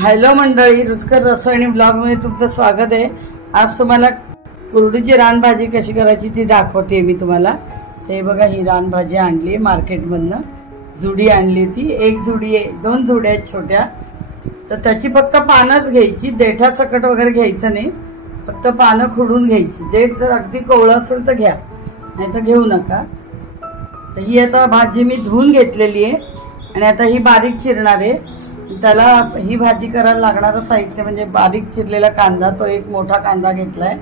Hello मंडळी, रुचकर रसोई ब्लॉगमध्ये तुमचं स्वागत आहे। आज तुम्हाला कुरडूची रानभाजी कशी करायची ती दाखवते मी तुम्हाला। ते बघा, ही रानभाजी आणली मार्केटमधनं, जुडी आणली होती। एक जुडी आहे, दोन जुड्या आहेत छोट्या। तर त्याची फक्त पानच घ्यायची, देठा सकट वगैरे घ्यायचं नाही, फक्त पानं खुडून घ्यायची। देठ जर अगदी कोवळं असेल तर घ्या, नाही तर घेऊ नका। तर ही आता भाजी मी धुवून घेतलेली आहे आणि आता ही बारीक चिरणार आहे। त्याला ही भाजी करायला लागणारं साहित्य म्हणजे बारीक चिरलेला कांदा, तो एक मोठा कांदा घेतलाय,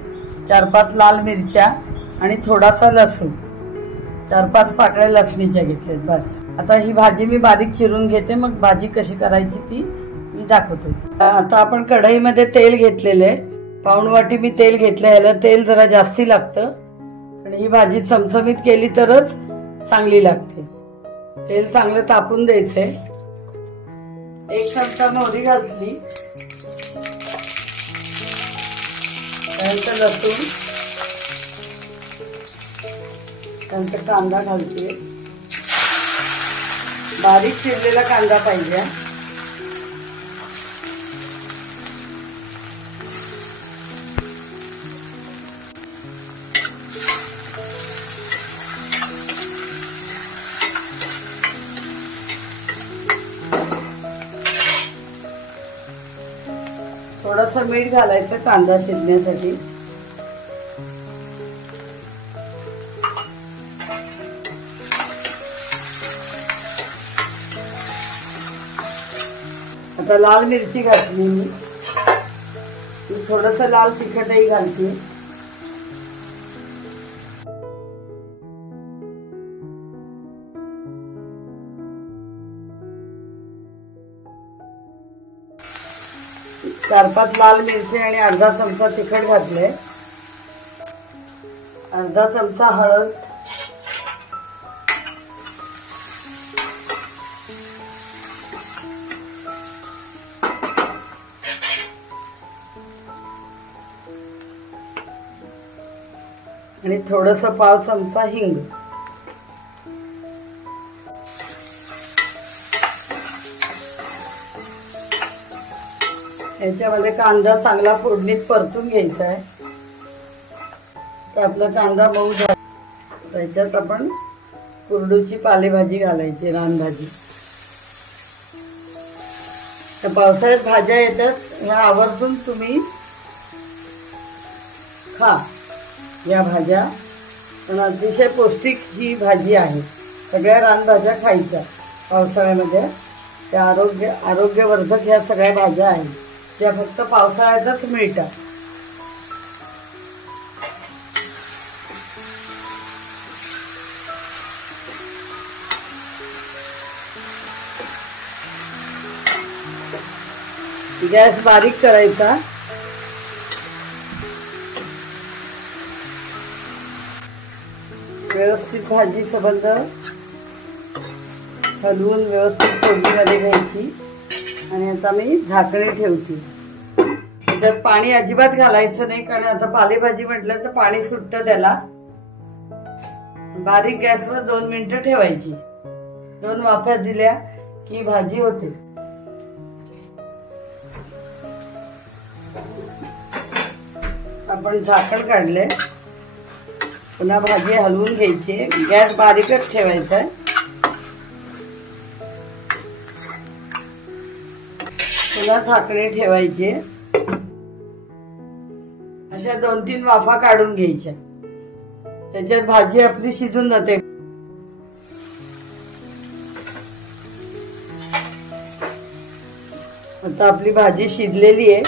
4-5 लाल मिरच्या आणि थोडासा लसूण, 4-5 पाकळ्या लसणीच्या घेतल्यात बस। आता ही भाजी मी बारीक चिरून घेते, मग भाजी कशी करायची ती मी दाखवतो। आता आपण कढईमध्ये तेल घेतलेलं आहे, पाऊण वाटी मी तेल घेतलं। ह्याला तेल जरा जास्ती लागतं, कारण ही भाजी चमचमीत केली तरच चांगली लागते। तेल चांगलं तापून द्यायचंय। 1 चमचा मोहरी घातली, त्यानंतर लसूण, त्यानंतर कांदा घालते। बारीक चिरलेला कांदा पाहिजे। थोडंसं मीठ घालायचं कांदा शिजण्यासाठी। आता लाल मिरची घातली मी, थोडंसं लाल तिखटही घालते। चार 5 लाल मिरची आणि अर्धा चमचा तिखट घातले, अर्धा चमचा हळद, आणि थोडंसं पाव चमचा हिंग। याच्यामध्ये कांदा चांगला फोडणीत परतून घ्यायचा आहे। तर आपला कांदा मऊ झाला, त्याच्यात आपण कुरडूची पालेभाजी घालायची, रानभाजी। तर पावसाळ्यात भाज्या येतात, ह्या आवर्जून तुम्ही खा या भाज्या, पण अतिशय पौष्टिक ही भाजी आहे। सगळ्या रानभाज्या खायच्या पावसाळ्यामध्ये, त्या आरोग्यवर्धक ह्या सगळ्या भाज्या आहेत, त्या फक्त पावसाळ्यातच मिळतात। गॅस बारीक करायचा, व्यवस्थित भाजी संबंध हलवून व्यवस्थित फोडणीमध्ये घ्यायची। आणि आता मी झाकणे ठेवते। त्याच्यात पाणी अजिबात घालायचं नाही, कारण आता पालेभाजी म्हटलं तर पाणी सुटतं त्याला। बारीक गॅसवर 2 मिनिटं ठेवायची, 2 वाफ्या दिल्या की भाजी होते। आपण झाकण काढले, पुन्हा भाजी हलवून घ्यायची, गॅस बारीकच ठेवायचा आहे। पुन्हा झाकणे ठेवायचे, अशा 2-3 वाफा काढून घ्यायच्या, त्याच्यात भाजी आपली शिजून जाते। आता आपली भाजी शिजलेली आहे,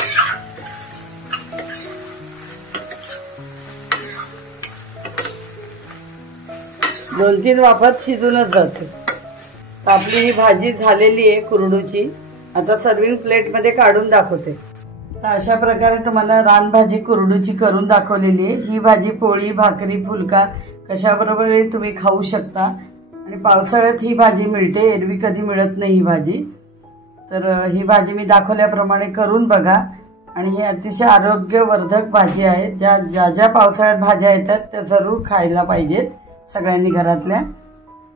दोन 3 वाफात शिजूनच जाते। आपली ही भाजी झालेली आहे कुरडूची। आता सर्विंग प्लेट मध्ये काढून दाखवते। तर अशा प्रकारे तुम्हाला रानभाजी कुरडूची करून दाखवलेली आहे। ही भाजी पोळी, भाकरी, फुलका कशाबरोबरही तुम्ही खाऊ शकता, आणि पावसाळ्यात ही भाजी मिळते, एरवी कधी मिळत नाही ही भाजी। तर ही भाजी मी दाखवल्याप्रमाणे करून बघा, आणि ही अतिशय आरोग्यवर्धक भाजी आहे। ज्या पावसाळ्यात भाज्या येतात त्या जरूर खायला पाहिजेत सगळ्यांनी घरातल्या।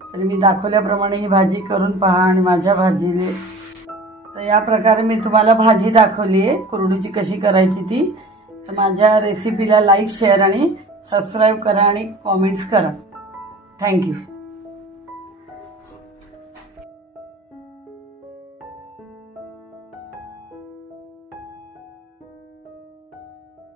तर मी दाखवल्याप्रमाणे ही भाजी करून पहा आणि माझ्या भाजीले तर या प्रकारे मी तुम्हाला भाजी दाखवली आहे कुरडूची कशी करायची ती. तर माझ्या रेसिपीला लाईक शेअर आणि सबस्क्राईब करा आणि कॉमेंट्स करा. थँक्यू.